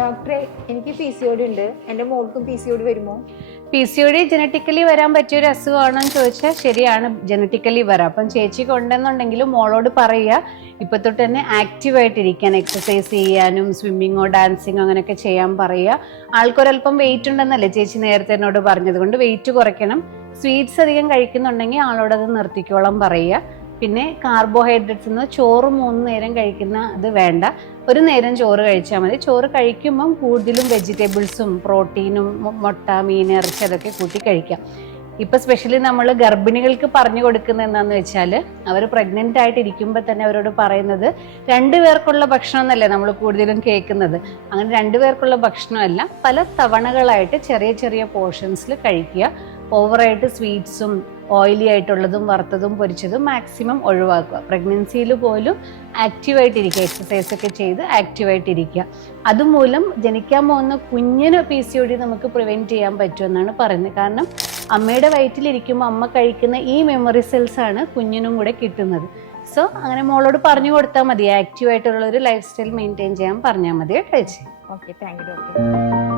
ഡോക്ടറെ, എനിക്ക് PCOD ഉണ്ട്. എൻ്റെ മോൾക്കും PCOD വരുമോ? PCOD ജനറ്റിക്കലി വരാൻ പറ്റിയൊരു അസുഖമാണോ എന്ന് ചോദിച്ചാൽ ശരിയാണ്, ജനറ്റിക്കലി വരാം. അപ്പം ചേച്ചിക്ക് ഉണ്ടെന്നുണ്ടെങ്കിലും മോളോട് പറയുക ഇപ്പൊ തൊട്ട് തന്നെ ആക്റ്റീവായിട്ടിരിക്കാൻ, എക്സസൈസ് ചെയ്യാനും സ്വിമ്മിങ്ങോ ഡാൻസിങ്ങോ അങ്ങനെയൊക്കെ ചെയ്യാൻ പറയുക. ആൾക്കൊരല്പം വെയിറ്റ് ഉണ്ടെന്നല്ലേ ചേച്ചി നേരത്തെ എന്നോട് പറഞ്ഞത്, കൊണ്ട് വെയിറ്റ് കുറയ്ക്കണം. സ്വീറ്റ്സ് അധികം കഴിക്കുന്നുണ്ടെങ്കിൽ ആളോടത് നിർത്തിക്കോളം പറയുക. പിന്നെ കാർബോഹൈഡ്രേറ്റ്സ് എന്ന് ചോറ് 3 നേരം കഴിക്കുന്ന അത് വേണ്ട, ഒരു നേരം ചോറ് കഴിച്ചാൽ മതി. ചോറ് കഴിക്കുമ്പം കൂടുതലും വെജിറ്റബിൾസും പ്രോട്ടീനും മുട്ട, മീൻ, ഇറച്ചി അതൊക്കെ കൂട്ടി കഴിക്കാം. ഇപ്പം സ്പെഷ്യലി നമ്മൾ ഗർഭിണികൾക്ക് പറഞ്ഞു കൊടുക്കുന്നത് എന്താണെന്ന് വെച്ചാൽ, അവർ പ്രഗ്നൻ്റ് ആയിട്ട് ഇരിക്കുമ്പോൾ തന്നെ അവരോട് പറയുന്നത് 2 പേർക്കുള്ള ഭക്ഷണം എന്നല്ലേ നമ്മൾ കൂടുതലും കേൾക്കുന്നത്. അങ്ങനെ 2 പേർക്കുള്ള ഭക്ഷണമല്ല, പല തവണകളായിട്ട് ചെറിയ ചെറിയ പോർഷൻസിൽ കഴിക്കുക. ഓവറായിട്ട് സ്വീറ്റ്സും ഓയിലി ആയിട്ടുള്ളതും വറുത്തതും പൊരിച്ചതും മാക്സിമം ഒഴിവാക്കുക. പ്രഗ്നൻസിയിൽ പോലും ആക്റ്റീവായിട്ടിരിക്കുക, എക്സസൈസ് ഒക്കെ ചെയ്ത് ആക്റ്റീവായിട്ടിരിക്കുക. അതുമൂലം ജനിക്കാൻ പോകുന്ന കുഞ്ഞിന് PCOD നമുക്ക് പ്രിവെൻറ്റ് ചെയ്യാൻ പറ്റുമെന്നാണ് പറയുന്നത്. കാരണം അമ്മയുടെ വയറ്റിലിരിക്കുമ്പോൾ അമ്മ കഴിക്കുന്ന ഈ മെമ്മറി സെൽസ് ആണ് കുഞ്ഞിനും കൂടെ കിട്ടുന്നത്. സോ അങ്ങനെ മോളോട് പറഞ്ഞു കൊടുത്താൽ മതി, ആക്റ്റീവായിട്ടുള്ള ഒരു ലൈഫ് സ്റ്റൈൽ മെയിൻറ്റെയിൻ ചെയ്യാൻ പറഞ്ഞാൽ മതി കേട്ടോ ചേച്ചി. Okay, thank you doctor.